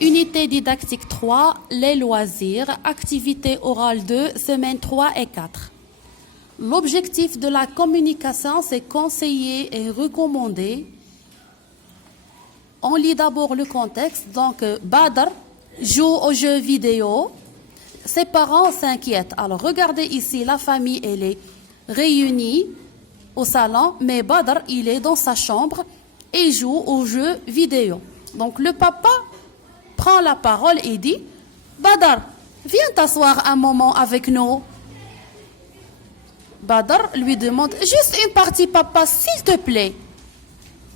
Unité didactique 3, les loisirs, activité orale 2, semaine 3 et 4. L'objectif de la communication, c'est conseiller et recommander. On lit d'abord le contexte. Donc, Badr joue aux jeux vidéo. Ses parents s'inquiètent. Alors, regardez ici, la famille, elle est réunie au salon, mais Badr, il est dans sa chambre et joue aux jeux vidéo. Donc, le papa prend la parole et dit, Badr, viens t'asseoir un moment avec nous. Badr lui demande, juste une partie, papa, s'il te plaît.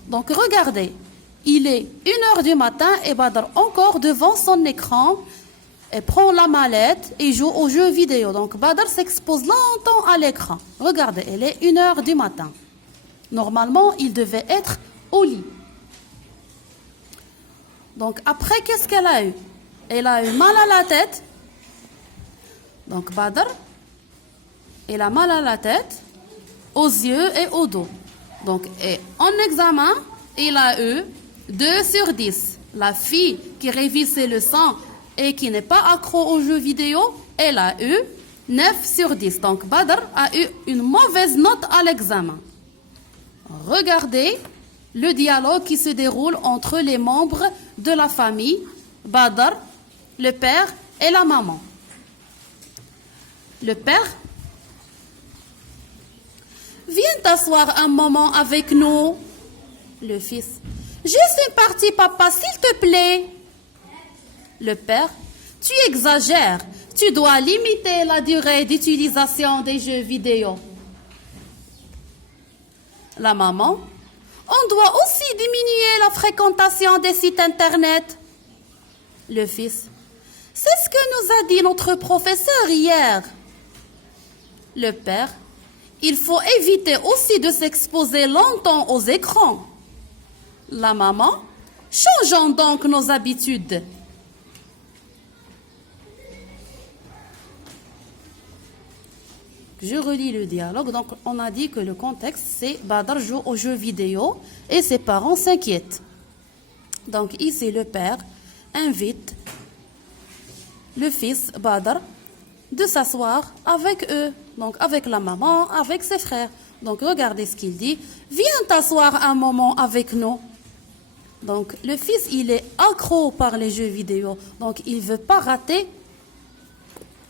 Donc, regardez. Il est 1h du matin et Badr encore devant son écran et prend la mallette et joue aux jeux vidéo. Donc Badr s'expose longtemps à l'écran. Regardez, elle est 1h du matin. Normalement, il devait être au lit. Donc après, qu'est-ce qu'elle a eu? Elle a eu mal à la tête. Donc Badr, elle a mal à la tête, aux yeux et au dos. Donc en examen, il a eu 2 sur 10. La fille qui révise ses leçons et qui n'est pas accro aux jeux vidéo, elle a eu 9 sur 10. Donc Badr a eu une mauvaise note à l'examen. Regardez le dialogue qui se déroule entre les membres de la famille, Badr, le père et la maman. Le père, viens t'asseoir un moment avec nous. Le fils, juste une partie, papa, s'il te plaît. Le père, tu exagères. Tu dois limiter la durée d'utilisation des jeux vidéo. La maman, on doit aussi diminuer la fréquentation des sites internet. Le fils, c'est ce que nous a dit notre professeur hier. Le père, il faut éviter aussi de s'exposer longtemps aux écrans. La maman, changeons donc nos habitudes. Je relis le dialogue. Donc, on a dit que le contexte, c'est Badr joue aux jeux vidéo et ses parents s'inquiètent. Donc, ici, le père invite le fils Badr de s'asseoir avec eux, donc avec la maman, avec ses frères. Donc, regardez ce qu'il dit. Viens t'asseoir un moment avec nous. Donc, le fils, il est accro par les jeux vidéo. Donc, il ne veut pas rater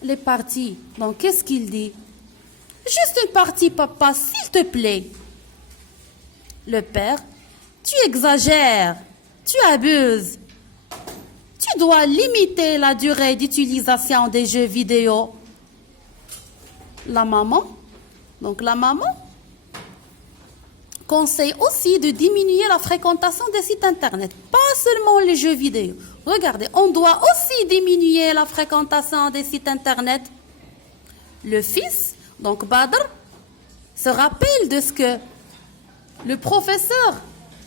les parties. Donc, qu'est-ce qu'il dit? Juste une partie, papa, s'il te plaît. Le père, tu exagères, tu abuses. Tu dois limiter la durée d'utilisation des jeux vidéo. La maman, conseille aussi de diminuer la fréquentation des sites internet, pas seulement les jeux vidéo. Regardez, on doit aussi diminuer la fréquentation des sites internet. Le fils, donc Badr, se rappelle de ce que le professeur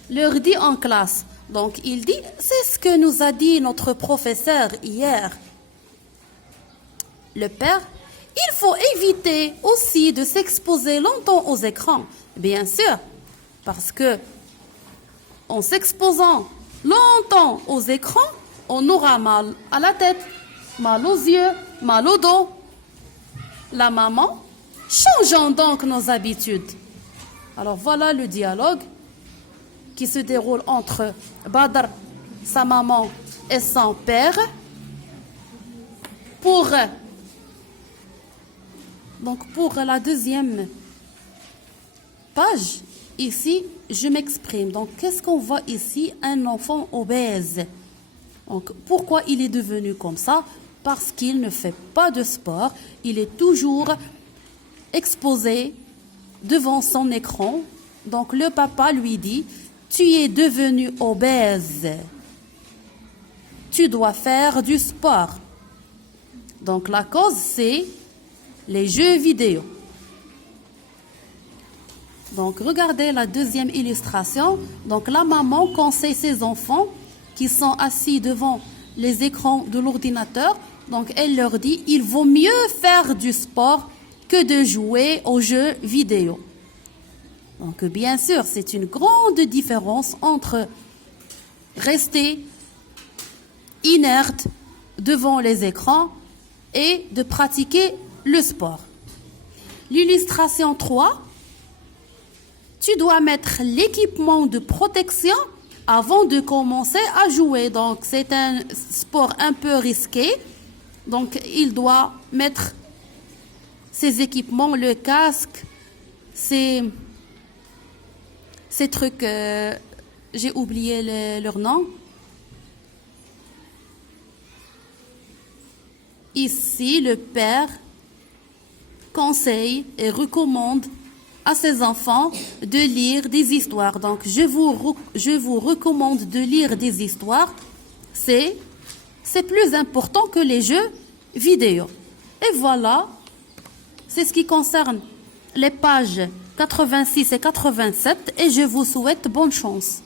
leur dit en classe. Donc il dit, c'est ce que nous a dit notre professeur hier. Le père, il faut éviter aussi de s'exposer longtemps aux écrans. Bien sûr, parce que en s'exposant longtemps aux écrans, on aura mal à la tête, mal aux yeux, mal au dos. La maman, changeons donc nos habitudes. Alors voilà le dialogue qui se déroule entre Badr, sa maman et son père. Pour la deuxième page, ici, je m'exprime. Donc, qu'est-ce qu'on voit ici? Un enfant obèse. Donc, pourquoi il est devenu comme ça? Parce qu'il ne fait pas de sport. Il est toujours exposé devant son écran. Donc, le papa lui dit, tu es devenu obèse. Tu dois faire du sport. Donc, la cause, c'est les jeux vidéo. Donc, regardez la deuxième illustration. Donc, la maman conseille ses enfants qui sont assis devant les écrans de l'ordinateur. Donc, elle leur dit, il vaut mieux faire du sport que de jouer aux jeux vidéo. Donc, bien sûr, c'est une grande différence entre rester inerte devant les écrans et de pratiquer le sport. L'illustration 3, tu dois mettre l'équipement de protection avant de commencer à jouer. Donc, c'est un sport un peu risqué. Donc, il doit mettre ses équipements, le casque, ces trucs, j'ai oublié leur nom. Ici, le père conseille et recommande à ses enfants de lire des histoires. Donc, je vous recommande de lire des histoires. C'est plus important que les jeux vidéo. Et voilà, c'est ce qui concerne les pages 86 et 87 et je vous souhaite bonne chance.